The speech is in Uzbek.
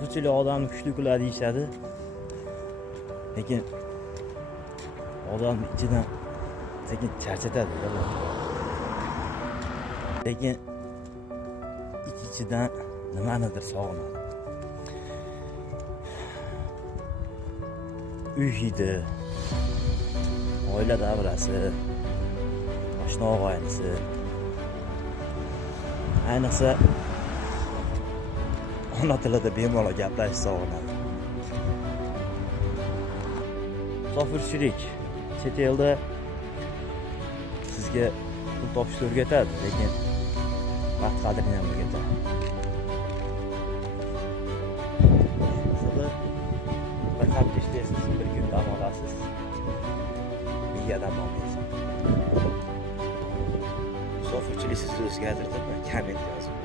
Ko'pchilik odamni kuchli qiladi deyishadi. Lekin odam ichidan sekin charchatadi. Lekin ichidan nimanidir sog'inadi. Uy hidi, oila davrasi, oshna og'aynisi, ayniqsa ona tilida bemalol gaplashish sog'inadi. Musofirchilik chet elda sizga pul topishni o'rgatadi, lekin vaqt qadrini ham o'rgatadi. Bir hafta ishlaysiz, bir kun dam olasiz, mingga dam olmaysiz. Musofirchilik sizni o'zgartirdi, komment yozing.